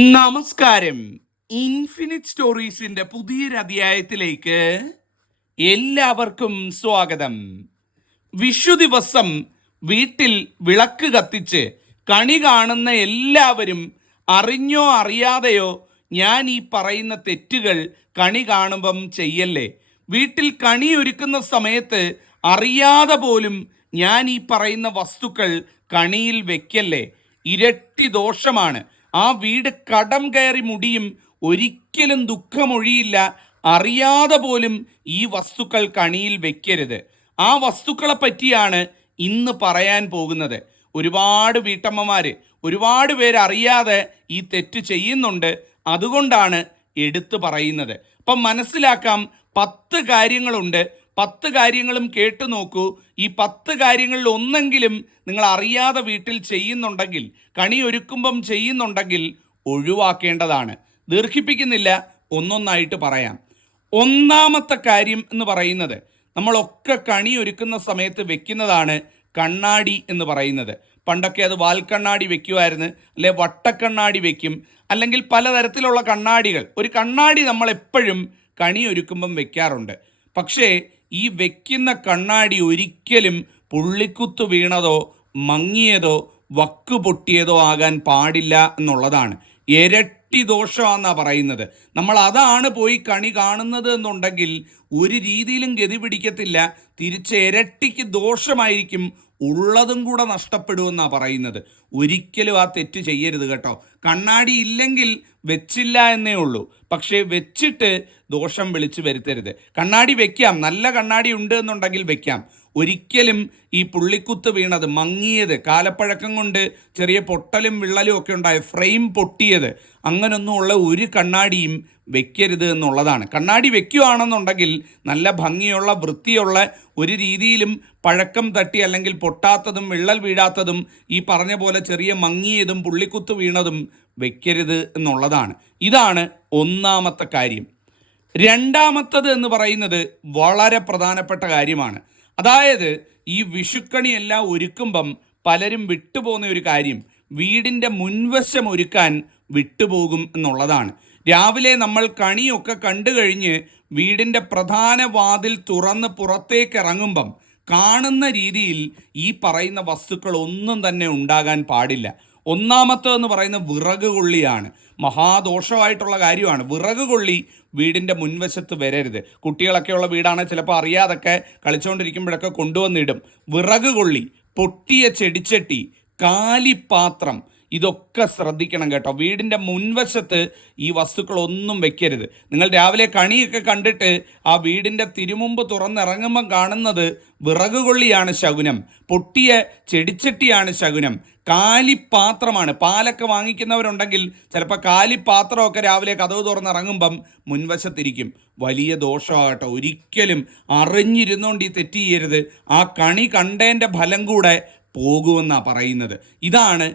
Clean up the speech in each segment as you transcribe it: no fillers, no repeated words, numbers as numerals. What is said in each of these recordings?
നമസ്കാരം. ഇൻഫിനിറ്റ് സ്റ്റോറീസിന്റെ പുതിയൊരു അധ്യായത്തിലേക്ക് എല്ലാവർക്കും സ്വാഗതം. വിഷു ദിവസം വീട്ടിൽ വിളക്ക് കത്തിച്ച് കണി കാണുന്ന എല്ലാവരും അറിഞ്ഞോ അറിയാതെയോ ഞാൻ ഈ പറയുന്ന തെറ്റുകൾ കണി കാണുമ്പം ചെയ്യല്ലേ. വീട്ടിൽ കണി ഒരുക്കുന്ന സമയത്ത് അറിയാതെ പോലും ഞാൻ ഈ പറയുന്ന വസ്തുക്കൾ കണിയിൽ വെക്കല്ലേ. ഇരട്ടി ദോഷമാണ്. ആ വീട് കടം കയറി മുടിയും. ഒരിക്കലും ദുഃഖമൊഴിയില്ല. അറിയാതെ പോലും ഈ വസ്തുക്കൾ കണിയിൽ വെക്കരുത്. ആ വസ്തുക്കളെ പറ്റിയാണ് ഇന്ന് പറയാൻ പോകുന്നത്. ഒരുപാട് വീട്ടമ്മമാര്, ഒരുപാട് പേര് അറിയാതെ ഈ തെറ്റ് ചെയ്യുന്നുണ്ട്. അതുകൊണ്ടാണ് എടുത്തു പറയുന്നത്. അപ്പം മനസ്സിലാക്കാം, 10 കാര്യങ്ങളുണ്ട്. 10 കാര്യങ്ങളും കേട്ടു നോക്കൂ. ഈ 10 കാര്യങ്ങളിൽ ഒന്നെങ്കിലും നിങ്ങൾ അറിയാതെ വീട്ടിൽ ചെയ്യുന്നുണ്ടെങ്കിൽ, കണി ഒരുക്കുമ്പം ചെയ്യുന്നുണ്ടെങ്കിൽ ഒഴിവാക്കേണ്ടതാണ്. ദീർഘിപ്പിക്കുന്നില്ല, ഒന്നൊന്നായിട്ട് പറയാം. ഒന്നാമത്തെ കാര്യം എന്ന് പറയുന്നത്, നമ്മളൊക്കെ കണി ഒരുക്കുന്ന സമയത്ത് വെക്കുന്നതാണ് കണ്ണാടി എന്ന് പറയുന്നത്. പണ്ടൊക്കെ അത് വാൽക്കണ്ണാടി വെക്കുമായിരുന്നു, അല്ലെ വട്ടക്കണ്ണാടി വെക്കും, അല്ലെങ്കിൽ പലതരത്തിലുള്ള കണ്ണാടികൾ. ഒരു കണ്ണാടി നമ്മൾ എപ്പോഴും കണി ഒരുക്കുമ്പം വെക്കാറുണ്ട്. പക്ഷേ ഈ വെക്കുന്ന കണ്ണാടി ഒരിക്കലും പുള്ളിക്കുത്തു വീണതോ മങ്ങിയതോ വക്ക് പൊട്ടിയതോ ആകാൻ പാടില്ല എന്നുള്ളതാണ്. ഇരട്ടി ദോഷമാണെന്നാണ് പറയുന്നത്. നമ്മൾ അതാണ് പോയി കണി കാണുന്നത് എന്നുണ്ടെങ്കിൽ ഒരു രീതിയിലും ഗതി പിടിക്കത്തില്ല. തിരിച്ച് ഇരട്ടിക്ക് ദോഷമായിരിക്കും, ഉള്ളതും കൂടെ നഷ്ടപ്പെടുമെന്നാണ് പറയുന്നത്. ഒരിക്കലും ആ തെറ്റ് ചെയ്യരുത് കേട്ടോ. കണ്ണാടി ഇല്ലെങ്കിൽ വെച്ചില്ല എന്നേ ഉള്ളൂ, പക്ഷേ വെച്ചിട്ട് ദോഷം വിളിച്ചു വരുത്തരുത്. കണ്ണാടി വെക്കാം, നല്ല കണ്ണാടി ഉണ്ട് എന്നുണ്ടെങ്കിൽ വെക്കാം. ഒരിക്കലും ഈ പുള്ളിക്കുത്ത് വീണത്, മങ്ങിയത്, കാലപ്പഴക്കം കൊണ്ട് ചെറിയ പൊട്ടലും വിള്ളലും ഒക്കെ ഉണ്ടായ ഫ്രെയിം പൊട്ടിയത്, അങ്ങനൊന്നുമുള്ള ഒരു കണ്ണാടിയും വെക്കരുത് എന്നുള്ളതാണ്. കണ്ണാടി വെക്കുകയാണെന്നുണ്ടെങ്കിൽ നല്ല ഭംഗിയുള്ള വൃത്തിയുള്ള, ഒരു രീതിയിലും പഴക്കം തട്ടി അല്ലെങ്കിൽ പൊട്ടാത്തതും വിള്ളൽ വീഴാത്തതും ഈ പറഞ്ഞ പോലെ ചെറിയ മങ്ങിയതും പുള്ളിക്കുത്ത് വീണതും വെക്കരുത് എന്നുള്ളതാണ്. ഇതാണ് ഒന്നാമത്തെ കാര്യം. രണ്ടാമത്തത് എന്ന് പറയുന്നത് വളരെ പ്രധാനപ്പെട്ട കാര്യമാണ്. അതായത് ഈ വിഷുക്കണിയെല്ലാം ഒരുക്കുമ്പം പലരും വിട്ടുപോകുന്ന ഒരു കാര്യം, വീടിൻ്റെ മുൻവശം ഒരുക്കാൻ വിട്ടുപോകും എന്നുള്ളതാണ്. രാവിലെ നമ്മൾ കണിയൊക്കെ കണ്ടു കഴിഞ്ഞ് വീടിൻ്റെ പ്രധാന വാതിൽ തുറന്ന് പുറത്തേക്ക് ഇറങ്ങുമ്പം കാണുന്ന രീതിയിൽ ഈ പറയുന്ന വസ്തുക്കൾ ഒന്നും തന്നെ ഉണ്ടാകാൻ പാടില്ല. ഒന്നാമത്തേതെന്ന് പറയുന്ന വിറക് കൊള്ളിയാണ്. മഹാദോഷമായിട്ടുള്ള കാര്യമാണ്. വിറക് കൊള്ളി വീടിൻ്റെ മുൻവശത്ത് വരരുത്. കുട്ടികളൊക്കെയുള്ള വീടാണെങ്കിൽ ചിലപ്പോൾ അറിയാതൊക്കെ കളിച്ചുകൊണ്ടിരിക്കുമ്പോഴൊക്കെ കൊണ്ടുവന്നിടും. വിറക് കൊള്ളി, പൊട്ടിയ ചെടിച്ചട്ടി, കാലിപ്പാത്രം, ഇതൊക്കെ ശ്രദ്ധിക്കണം കേട്ടോ. വീടിൻ്റെ മുൻവശത്ത് ഈ വസ്തുക്കളൊന്നും വെക്കരുത്. നിങ്ങൾ രാവിലെ കണിയൊക്കെ കണ്ടിട്ട് ആ വീടിൻ്റെ തിരുമുമ്പ് തുറന്നിറങ്ങുമ്പം കാണുന്നത് വിറക് കൊള്ളിയാണ് ശകുനം, പൊട്ടിയ ചെടിച്ചട്ടിയാണ് ശകുനം, കാലിപ്പാത്രമാണ്. പാലൊക്കെ വാങ്ങിക്കുന്നവരുണ്ടെങ്കിൽ ചിലപ്പോൾ കാലിപ്പാത്രമൊക്കെ രാവിലെ കതവ് തുറന്നിറങ്ങുമ്പം മുൻവശത്തിരിക്കും. വലിയ ദോഷമാകട്ടോ. ഒരിക്കലും അറിഞ്ഞിരുന്നുകൊണ്ട് ഈ തെറ്റ് ചെയ്യരുത്. ആ കണി കണ്ടതിൻ്റെ ഫലം കൂടെ പോകുമെന്നാണ് പറയുന്നത്. ഇതാണ്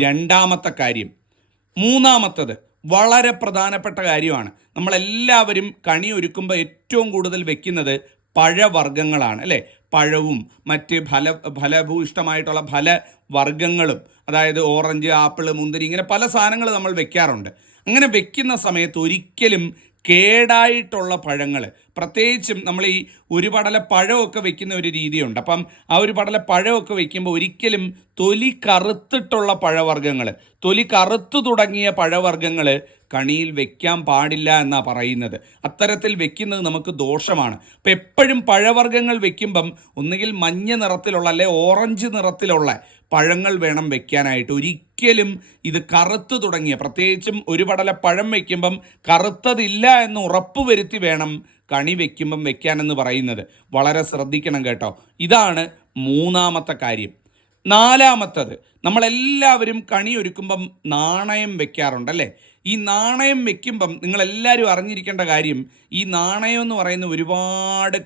രണ്ടാമത്തെ കാര്യം. മൂന്നാമത്തത് വളരെ പ്രധാനപ്പെട്ട കാര്യമാണ്. നമ്മളെല്ലാവരും കണി ഒരുക്കുമ്പോൾ ഏറ്റവും കൂടുതൽ വെക്കുന്നത് പഴവർഗ്ഗങ്ങളാണ്, അല്ലേ? പഴവും മറ്റ് ഫലഭൂയിഷ്ടമായിട്ടുള്ള ഫലവർഗ്ഗങ്ങളും, അതായത് ഓറഞ്ച്, ആപ്പിൾ, മുന്തിരി, ഇങ്ങനെ പല സാധനങ്ങൾ നമ്മൾ വെക്കാറുണ്ട്. അങ്ങനെ വെക്കുന്ന സമയത്ത് ഒരിക്കലും കേടായിട്ടുള്ള പഴങ്ങൾ, പ്രത്യേകിച്ചും നമ്മൾ ഈ ഒരു പടല പഴമൊക്കെ വെക്കുന്ന ഒരു രീതിയുണ്ട്. അപ്പം ആ ഒരു പടല പഴമൊക്കെ വെക്കുമ്പോൾ ഒരിക്കലും തൊലി കറുത്തിട്ടുള്ള പഴവർഗ്ഗങ്ങൾ, തൊലി കറുത്തു തുടങ്ങിയ പഴവർഗ്ഗങ്ങൾ കണിയിൽ വെക്കാൻ പാടില്ല എന്നാണ് പറയുന്നത്. അത്തരത്തിൽ വെക്കുന്നത് നമുക്ക് ദോഷമാണ്. അപ്പം എപ്പോഴും പഴവർഗ്ഗങ്ങൾ വെക്കുമ്പം ഒന്നുകിൽ മഞ്ഞ നിറത്തിലുള്ള അല്ലെ ഓറഞ്ച് നിറത്തിലുള്ള പഴങ്ങൾ വേണം വെക്കാനായിട്ട്. ഒരിക്കലും ഇത് കറുത്തു തുടങ്ങിയ, പ്രത്യേകിച്ചും ഒരു പടല പഴം വെക്കുമ്പം കറുത്തതില്ല എന്ന് ഉറപ്പ് വരുത്തി വേണം കണി വെക്കുമ്പം വെക്കാനെന്ന് പറയുന്നത്. വളരെ ശ്രദ്ധിക്കണം കേട്ടോ. ഇതാണ് മൂന്നാമത്തെ കാര്യം. നാലാമത്തത്, നമ്മളെല്ലാവരും കണി ഒരുക്കുമ്പം നാണയം വെക്കാറുണ്ടല്ലേ? ഈ നാണയം വെക്കുമ്പം നിങ്ങളെല്ലാവരും അറിഞ്ഞിരിക്കേണ്ട കാര്യം, ഈ നാണയം എന്ന് പറയുന്ന ഒരുപാട്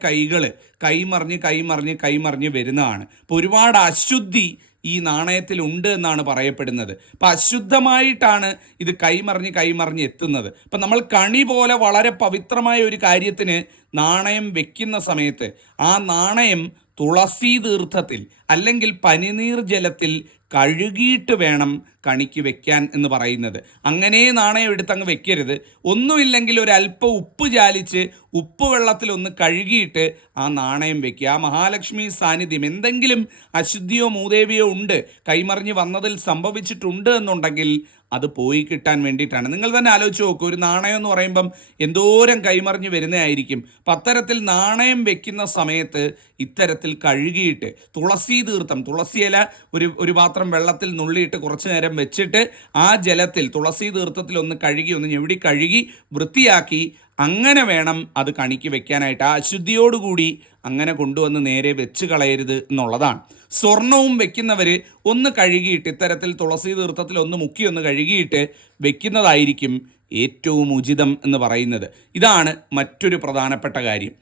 കൈമറിഞ്ഞ് വരുന്നതാണ്. അപ്പോൾ ഒരുപാട് അശുദ്ധി ഈ നാണയത്തിൽ ഉണ്ട് എന്നാണ് പറയപ്പെടുന്നത്. അപ്പം അശുദ്ധമായിട്ടാണ് ഇത് കൈമറിഞ്ഞ് എത്തുന്നത്. അപ്പം നമ്മൾ കണി പോലെ വളരെ പവിത്രമായ ഒരു കാര്യത്തിന് നാണയം വെക്കുന്ന സമയത്ത് ആ നാണയം തുളസി തീർത്ഥത്തിൽ അല്ലെങ്കിൽ പനിനീർ ജലത്തിൽ കഴുകിയിട്ട് വേണം കണിക്ക് വെക്കാൻ എന്ന് പറയുന്നത്. അങ്ങനെ നാണയം എടുത്തങ്ങ് വെക്കരുത്. ഒന്നുമില്ലെങ്കിൽ ഒരല്പം ഉപ്പ് ചാലിച്ച് ഉപ്പ് വെള്ളത്തിൽ ഒന്ന് കഴുകിയിട്ട് ആ നാണയം വെക്കുക. ആ മഹാലക്ഷ്മി സാന്നിധ്യം എന്തെങ്കിലും അശുദ്ധിയോ മൂദേവിയോ ഉണ്ട്, കൈമറിഞ്ഞ് വന്നതിൽ സംഭവിച്ചിട്ടുണ്ട് എന്നുണ്ടെങ്കിൽ അത് പോയി കിട്ടാൻ വേണ്ടിയിട്ടാണ്. നിങ്ങൾ തന്നെ ആലോചിച്ച് നോക്കൂ, ഒരു നാണയം എന്ന് പറയുമ്പം എന്തോരം കൈമറിഞ്ഞ് വരുന്നതായിരിക്കും. അപ്പം അത്തരത്തിൽ നാണയം വെക്കുന്ന സമയത്ത് ഇത്തരത്തിൽ കഴുകിയിട്ട് തുളസി തീർത്ഥം, തുളസി ഇല ഒരു പാത്രം വെള്ളത്തിൽ നുള്ളിയിട്ട് കുറച്ച് നേരം വെച്ചിട്ട് ആ ജലത്തിൽ തുളസി തീർത്ഥത്തിൽ ഒന്ന് കഴുകി, ഒന്ന് ഞെവിടി കഴുകി വൃത്തിയാക്കി അങ്ങനെ വേണം അത് കണിക്ക് വെക്കാനായിട്ട്. ആ അശുദ്ധിയോടുകൂടി അങ്ങനെ കൊണ്ടുവന്ന് നേരെ വെച്ച് കളയരുത് എന്നുള്ളതാണ്. സ്വർണവും വെക്കുന്നവർ ഒന്ന് കഴുകിയിട്ട് ഇത്തരത്തിൽ തുളസി തീർത്ഥത്തിൽ ഒന്ന് മുക്കി ഒന്ന് കഴുകിയിട്ട് വെക്കുന്നതായിരിക്കും ഏറ്റവും ഉചിതം എന്ന് പറയുന്നത്. ഇതാണ് മറ്റൊരു പ്രധാനപ്പെട്ട കാര്യം.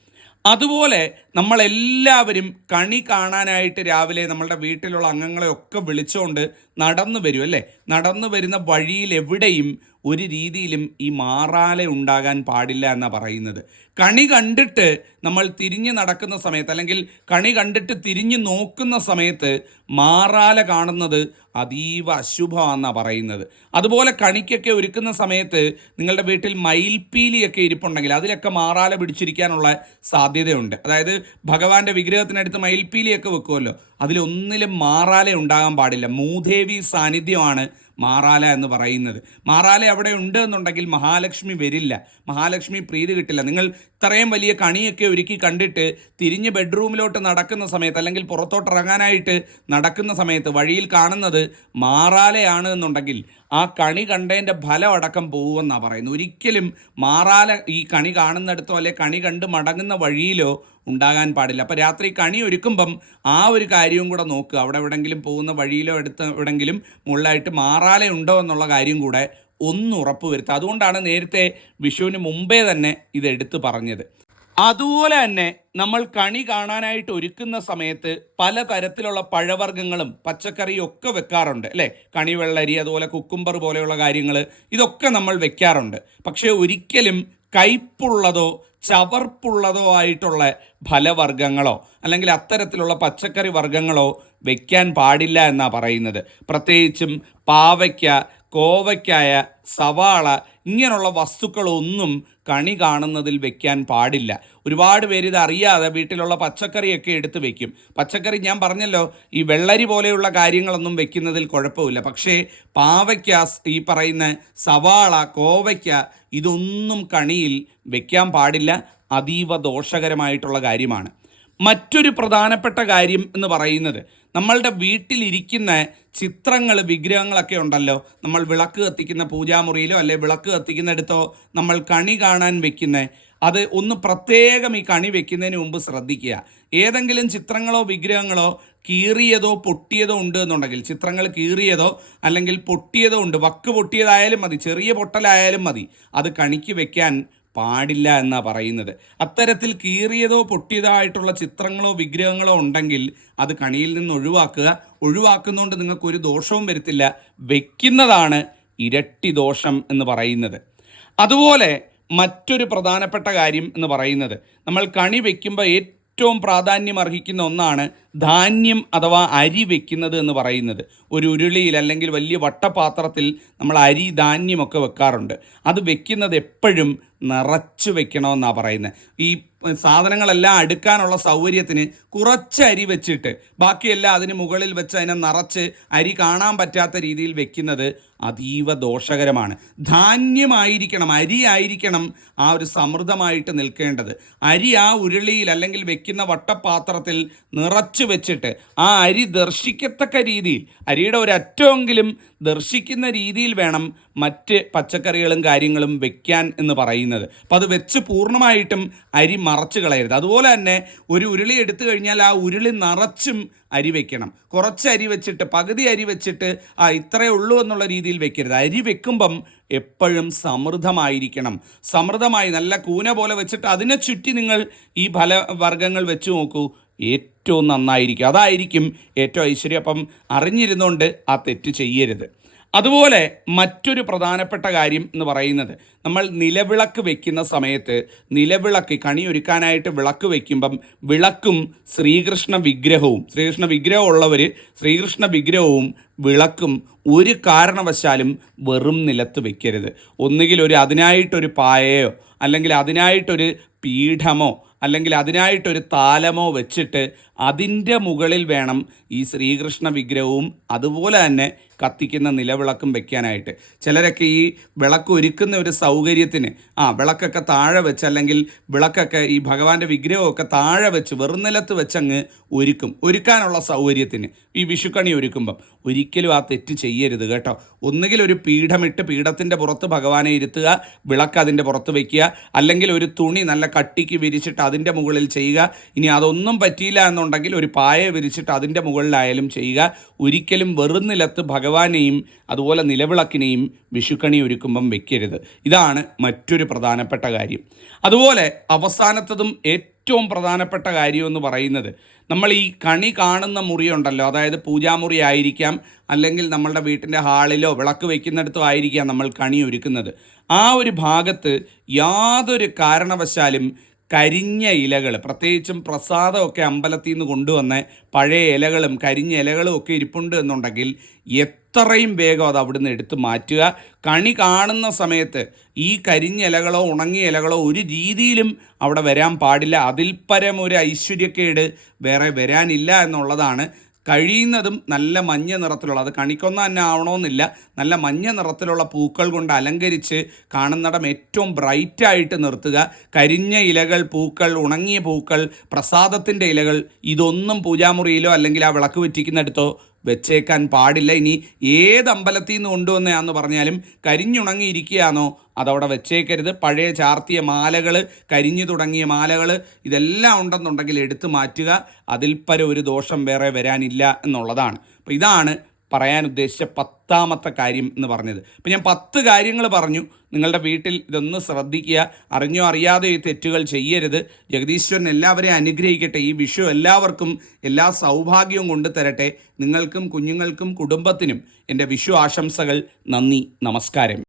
അതുപോലെ നമ്മളെല്ലാവരും കണി കാണാനായിട്ട് രാവിലെ നമ്മളുടെ വീട്ടിലുള്ള അംഗങ്ങളെയൊക്കെ വിളിച്ചുകൊണ്ട് നടന്നു വരും അല്ലേ. നടന്നു വരുന്ന വഴിയിൽ എവിടെയും ഒരു രീതിയിലും ഈ മാറാല ഉണ്ടാകാൻ പാടില്ല എന്നാണ് പറയുന്നത്. കണി കണ്ടിട്ട് നമ്മൾ തിരിഞ്ഞ് നടക്കുന്ന സമയത്ത്, അല്ലെങ്കിൽ കണി കണ്ടിട്ട് തിരിഞ്ഞ് നോക്കുന്ന സമയത്ത് മാറാല കാണുന്നത് അതീവ അശുഭമാണെന്നാണ് പറയുന്നത്. അതുപോലെ കണിക്കൊക്കെ ഒരുക്കുന്ന സമയത്ത് നിങ്ങളുടെ വീട്ടിൽ മയിൽപ്പീലിയൊക്കെ ഇരിപ്പുണ്ടെങ്കിൽ അതിലൊക്കെ മാറാല പിടിച്ചിരിക്കാനുള്ള സാധ്യതയുണ്ട്. അതായത് ഭഗവാന്റെ വിഗ്രഹത്തിനടുത്ത് മയിൽപ്പീലിയൊക്കെ വെക്കുമല്ലോ, അതിലൊന്നിലും മാറാല ഉണ്ടാകാൻ പാടില്ല. മൂദേവി സാന്നിധ്യമാണ് മാറാല എന്ന് പറയുന്നത്. മാറാല അവിടെ ഉണ്ട് എന്നുണ്ടെങ്കിൽ മഹാലക്ഷ്മി വരില്ല, മഹാലക്ഷ്മി പ്രീതി കിട്ടില്ല. നിങ്ങൾ ഇത്രയും വലിയ കണിയൊക്കെ ഒരുക്കി കണ്ടിട്ട് തിരിഞ്ഞ് ബെഡ്റൂമിലോട്ട് നടക്കുന്ന സമയത്ത്, അല്ലെങ്കിൽ പുറത്തോട്ടിറങ്ങാനായിട്ട് നടക്കുന്ന സമയത്ത് വഴിയിൽ കാണുന്നത് മാറാലയാണ് എന്നുണ്ടെങ്കിൽ ആ കണി കണ്ടതിൻ്റെ ഫലം അടക്കം പോകുമെന്നാണ് പറയുന്നത്. ഒരിക്കലും മാറാല ഈ കണി കാണുന്നിടത്തോ അല്ലെ കണി കണ്ട് മടങ്ങുന്ന വഴിയിലോ ഉണ്ടാകാൻ പാടില്ല. അപ്പോൾ രാത്രി കണി ഒരുക്കുമ്പം ആ ഒരു കാര്യവും കൂടെ നോക്കുക. അവിടെ എവിടെങ്കിലും പോകുന്ന വഴിയിലോ എവിടെങ്കിലും മുകളിലായിട്ട് മാറാല ഉണ്ടോ എന്നുള്ള കാര്യം കൂടെ ഒന്ന് ഉറപ്പ് വരുത്തുക. അതുകൊണ്ടാണ് നേരത്തെ വിഷുവിന് മുമ്പേ തന്നെ ഇത് എടുത്തു പറഞ്ഞത്. അതുപോലെ തന്നെ നമ്മൾ കണി കാണാനായിട്ട് ഒരുക്കുന്ന സമയത്ത് പലതരത്തിലുള്ള പഴവർഗ്ഗങ്ങളും പച്ചക്കറിയും ഒക്കെ വെക്കാറുണ്ട് അല്ലേ. കണിവെള്ളരി, അതുപോലെ കുക്കുംബർ പോലെയുള്ള കാര്യങ്ങൾ, ഇതൊക്കെ നമ്മൾ വെക്കാറുണ്ട്. പക്ഷേ ഒരിക്കലും കയ്പുള്ളതോ ചവർപ്പുള്ളതോ ആയിട്ടുള്ള ഫലവർഗ്ഗങ്ങളോ അല്ലെങ്കിൽ അത്തരത്തിലുള്ള പച്ചക്കറി വർഗ്ഗങ്ങളോ വെക്കാൻ പാടില്ല എന്നാണ് പറയുന്നത്. പ്രത്യേകിച്ചും പാവയ്ക്ക, കോവയ്ക്കായ, സവാള ഇങ്ങനെയുള്ള വസ്തുക്കളൊന്നും കണി കാണുന്നതിൽ വെക്കാൻ പാടില്ല. ഒരുപാട് പേര് ഇത് അറിയാതെ വീട്ടിലുള്ള പച്ചക്കറിയൊക്കെ എടുത്ത് വെക്കും. പച്ചക്കറി ഞാൻ പറഞ്ഞല്ലോ, ഈ വെള്ളരി പോലെയുള്ള കാര്യങ്ങളൊന്നും വെക്കുന്നതിൽ കുഴപ്പമില്ല. പക്ഷേ പാവയ്ക്ക, ഈ പറയുന്ന സവാള, കോവയ്ക്ക ഇതൊന്നും കണിയിൽ വെക്കാൻ പാടില്ല. അതീവ ദോഷകരമായിട്ടുള്ള കാര്യമാണ്. മറ്റൊരു പ്രധാനപ്പെട്ട കാര്യം എന്ന് പറയുന്നത്, നമ്മളുടെ വീട്ടിലിരിക്കുന്ന ചിത്രങ്ങൾ, വിഗ്രഹങ്ങളൊക്കെ ഉണ്ടല്ലോ, നമ്മൾ വിളക്ക് കത്തിക്കുന്ന പൂജാമുറിയിലോ അല്ലെ വിളക്ക് കത്തിക്കുന്നിടത്തോ നമ്മൾ കണി കാണാൻ വെക്കുന്ന, അത് ഒന്ന് പ്രത്യേകം ഈ കണി വെക്കുന്നതിന് മുമ്പ് ശ്രദ്ധിക്കുക. ഏതെങ്കിലും ചിത്രങ്ങളോ വിഗ്രഹങ്ങളോ കീറിയതോ പൊട്ടിയതോ ഉണ്ട് എന്നുണ്ടെങ്കിൽ, ചിത്രങ്ങൾ കീറിയതോ അല്ലെങ്കിൽ പൊട്ടിയതോ ഉണ്ട്, വക്ക് പൊട്ടിയതായാലും മതി, ചെറിയ പൊട്ടലായാലും മതി, അത് കണിക്ക് വെക്കാൻ പാടില്ല എന്നാണ് പറയുന്നത്. അത്തരത്തിൽ കീറിയതോ പൊട്ടിയതായിട്ടുള്ള ചിത്രങ്ങളോ വിഗ്രഹങ്ങളോ ഉണ്ടെങ്കിൽ അത് കണിയിൽ നിന്ന് ഒഴിവാക്കുക. ഒഴിവാക്കുന്നതുകൊണ്ട് നിങ്ങൾക്കൊരു ദോഷവും വരുത്തില്ല, വെക്കുന്നതാണ് ഇരട്ടി ദോഷം എന്ന് പറയുന്നത്. അതുപോലെ മറ്റൊരു പ്രധാനപ്പെട്ട കാര്യം എന്ന് പറയുന്നത്, നമ്മൾ കണി വയ്ക്കുമ്പോൾ ഏറ്റവും പ്രാധാന്യം അർഹിക്കുന്ന ഒന്നാണ് ധാന്യം അഥവാ അരി വെക്കുന്നത് എന്ന് പറയുന്നത്. ഒരു ഉരുളിയിൽ അല്ലെങ്കിൽ വലിയ വട്ടപാത്രത്തിൽ നമ്മൾ അരി, ധാന്യമൊക്കെ വെക്കാറുണ്ട്. അത് വെക്കുന്നത് എപ്പോഴും നിറച്ച് വെക്കണമെന്നാണ് പറയുന്നത്. ഈ സാധനങ്ങളെല്ലാം അടുക്കാനുള്ള സൗകര്യത്തിന് കുറച്ച് അരി വെച്ചിട്ട് ബാക്കിയെല്ലാം അതിന് മുകളിൽ വെച്ച് അതിനെ നിറച്ച് അരി കാണാൻ പറ്റാത്ത രീതിയിൽ വെക്കുന്നത് അതീവ ദോഷകരമാണ്. ധാന്യമായിരിക്കണം, അരി ആയിരിക്കണം ആ ഒരു സമൃദ്ധമായിട്ട് നിൽക്കേണ്ടത്. അരി ആ ഉരുളിയിൽ അല്ലെങ്കിൽ വെക്കുന്ന വട്ടപാത്രത്തിൽ നിറച്ച് വെച്ചിട്ട് ആ അരി ദർശിക്കത്തക്ക രീതിയിൽ, അരിയുടെ ഒരറ്റമെങ്കിലും ദർശിക്കുന്ന രീതിയിൽ വേണം മറ്റ് പച്ചക്കറികളും കാര്യങ്ങളും വെക്കാൻ എന്ന് പറയുന്നത്. അപ്പോൾ അത് വെച്ച് പൂർണ്ണമായിട്ടും അരി മറച്ച് കളയരുത്. അതുപോലെ തന്നെ ഒരു ഉരുളി എടുത്തു കഴിഞ്ഞാൽ ആ ഉരുളി നിറച്ചും അരി വെക്കണം. കുറച്ച് അരി വെച്ചിട്ട്, പകുതി അരി വെച്ചിട്ട് ഇത്രയേ ഉള്ളൂ എന്നുള്ള രീതിയിൽ വെക്കരുത്. അരി വെക്കുമ്പം എപ്പോഴും സമൃദ്ധമായിരിക്കണം. സമൃദ്ധമായി നല്ല കൂന പോലെ വെച്ചിട്ട് അതിനെ ചുറ്റി നിങ്ങൾ ഈ ഫലവർഗ്ഗങ്ങൾ വെച്ച് നോക്കൂ, ഏറ്റവും നന്നായിരിക്കും. അതായിരിക്കും ഏറ്റവും ഐശ്വര്യം. അപ്പം അറിഞ്ഞിരുന്നുകൊണ്ട് ആ തെറ്റ് ചെയ്യരുത്. അതുപോലെ മറ്റൊരു പ്രധാനപ്പെട്ട കാര്യം എന്ന് പറയുന്നത്, നമ്മൾ നിലവിളക്ക് വെക്കുന്ന സമയത്ത് നിലവിളക്ക് കണി ഒരുക്കാനായിട്ട് വിളക്ക് വെക്കുമ്പം വിളക്കും ശ്രീകൃഷ്ണ വിഗ്രഹവും ഉള്ളവർ ശ്രീകൃഷ്ണ വിഗ്രഹവും വിളക്കും ഒരു കാരണവശാലും വെറും നിലത്ത് വെക്കരുത്. ഒന്നുകിൽ അതിനായിട്ടൊരു പായയോ അല്ലെങ്കിൽ അതിനായിട്ടൊരു പീഠമോ അല്ലെങ്കിൽ അതിനായിട്ടൊരു താലമോ വെച്ചിട്ട് അതിൻ്റെ മുകളിൽ വേണം ഈ ശ്രീകൃഷ്ണ വിഗ്രഹവും അതുപോലെ തന്നെ കത്തിക്കുന്ന നിലവിളക്കും വെക്കാനായിട്ട്. ചിലരൊക്കെ ഈ വിളക്ക് ഒരുക്കുന്ന ഒരു സൗകര്യത്തിന് വിളക്കൊക്കെ താഴെ വെച്ച് അല്ലെങ്കിൽ വിളക്കൊക്കെ ഈ ഭഗവാന്റെ വിഗ്രഹമൊക്കെ താഴെ വെച്ച് വെറും നിലത്ത് വെച്ചങ്ങ് ഒരുക്കാനുള്ള സൗകര്യത്തിന് ഈ വിഷുക്കണി ഒരുക്കുമ്പം ഒരിക്കലും ആ തെറ്റ് ചെയ്യരുത് കേട്ടോ. ഒന്നുകിൽ ഒരു പീഠമിട്ട് പീഠത്തിൻ്റെ പുറത്ത് ഭഗവാനെ ഇരുത്തുക, വിളക്ക് അതിൻ്റെ പുറത്ത് വയ്ക്കുക, അല്ലെങ്കിൽ ഒരു തുണി നല്ല കട്ടിക്ക് വിരിച്ചിട്ട് അതിൻ്റെ മുകളിൽ ചെയ്യുക. ഇനി അതൊന്നും പറ്റിയില്ല എന്നുണ്ടെങ്കിൽ ഒരു പായ വിരിച്ചിട്ട് അതിൻ്റെ മുകളിലായാലും ചെയ്യുക. ഒരിക്കലും വെറും നിലത്ത് ഭഗവാനെയും അതുപോലെ നിലവിളക്കിനെയും വിഷുക്കണി ഒരുക്കുമ്പം വെക്കരുത്. ഇതാണ് മറ്റൊരു പ്രധാനപ്പെട്ട കാര്യം. അതുപോലെ അവസാനത്തതും ഏറ്റവും പ്രധാനപ്പെട്ട കാര്യം എന്ന് പറയുന്നത്, നമ്മൾ ഈ കണി കാണുന്ന മുറിയുണ്ടല്ലോ, അതായത് പൂജാമുറി ആയിരിക്കാം, അല്ലെങ്കിൽ നമ്മളുടെ വീട്ടിൻ്റെ ഹാളിലോ വിളക്ക് വയ്ക്കുന്നിടത്തോ ആയിരിക്കാം നമ്മൾ കണി ഒരുക്കുന്നത്. ആ ഒരു ഭാഗത്ത് യാതൊരു കാരണവശാലും കരിഞ്ഞ ഇലകൾ, പ്രത്യേകിച്ചും പ്രസാദമൊക്കെ അമ്പലത്തിൽ നിന്ന് കൊണ്ടുവന്ന പഴയ ഇലകളും കരിഞ്ഞ ഇലകളും ഒക്കെ ഇരിപ്പുണ്ട് എന്നുണ്ടെങ്കിൽ എത്രയും വേഗം അത് അവിടുന്ന് എടുത്ത് മാറ്റുക. കണി കാണുന്ന സമയത്ത് ഈ കരിഞ്ഞ ഇലകളോ ഉണങ്ങിയ ഇലകളോ ഒരു രീതിയിലും അവിടെ വരാൻ പാടില്ല. അതിൽ പരം ഒരു ഐശ്വര്യക്കേട് വേറെ വരാനില്ല എന്നുള്ളതാണ്. കഴിയുന്നതും നല്ല മഞ്ഞ നിറത്തിലുള്ള, അത് കണിക്കൊന്ന തന്നെ ആവണമെന്നില്ല, നല്ല മഞ്ഞ നിറത്തിലുള്ള പൂക്കൾ കൊണ്ട് അലങ്കരിച്ച് കാണുന്നിടം ഏറ്റവും ബ്രൈറ്റായിട്ട് നിർത്തുക. കരിഞ്ഞ ഇലകൾ, പൂക്കൾ, ഉണങ്ങിയ പൂക്കൾ, പ്രസാദത്തിൻ്റെ ഇലകൾ ഇതൊന്നും പൂജാമുറിയിലോ അല്ലെങ്കിൽ ആ വിളക്ക് വെറ്റിക്കുന്നിടത്തോ വെച്ചേക്കാൻ പാടില്ല. ഇനി ഏത് അമ്പലത്തിൽ നിന്ന് കൊണ്ടുവന്നതാന്ന് പറഞ്ഞാലും കരിഞ്ഞുണങ്ങിയിരിക്കുകയാണോ അതവിടെ വെച്ചേക്കരുത്. പഴയ ചാർത്തിയ മാലകൾ, കരിഞ്ഞു തുടങ്ങിയ മാലകൾ ഇതെല്ലാം ഉണ്ടെന്നുണ്ടെങ്കിൽ എടുത്തു മാറ്റുക. അതിൽ പരം ഒരു ദോഷം വേറെ വരാനില്ല എന്നുള്ളതാണ്. അപ്പോൾ ഇതാണ് പറയാൻ ഉദ്ദേശിച്ച 10ാമത്തെ കാര്യം എന്ന് പറഞ്ഞത്. അപ്പോൾ ഞാൻ 10 കാര്യങ്ങൾ പറഞ്ഞു. നിങ്ങളുടെ വീട്ടിൽ ഇതൊന്ന് ശ്രദ്ധിക്കുക. അറിഞ്ഞോ അറിയാതെ ഈ തെറ്റുകൾ ചെയ്യരുത്. ജഗദീശ്വരൻ എല്ലാവരെയും അനുഗ്രഹിക്കട്ടെ. ഈ വിഷു എല്ലാവർക്കും എല്ലാ സൗഭാഗ്യവും കൊണ്ടുതരട്ടെ. നിങ്ങൾക്കും കുഞ്ഞുങ്ങൾക്കും കുടുംബത്തിനും എൻ്റെ വിഷു ആശംസകൾ. നന്ദി, നമസ്കാരം.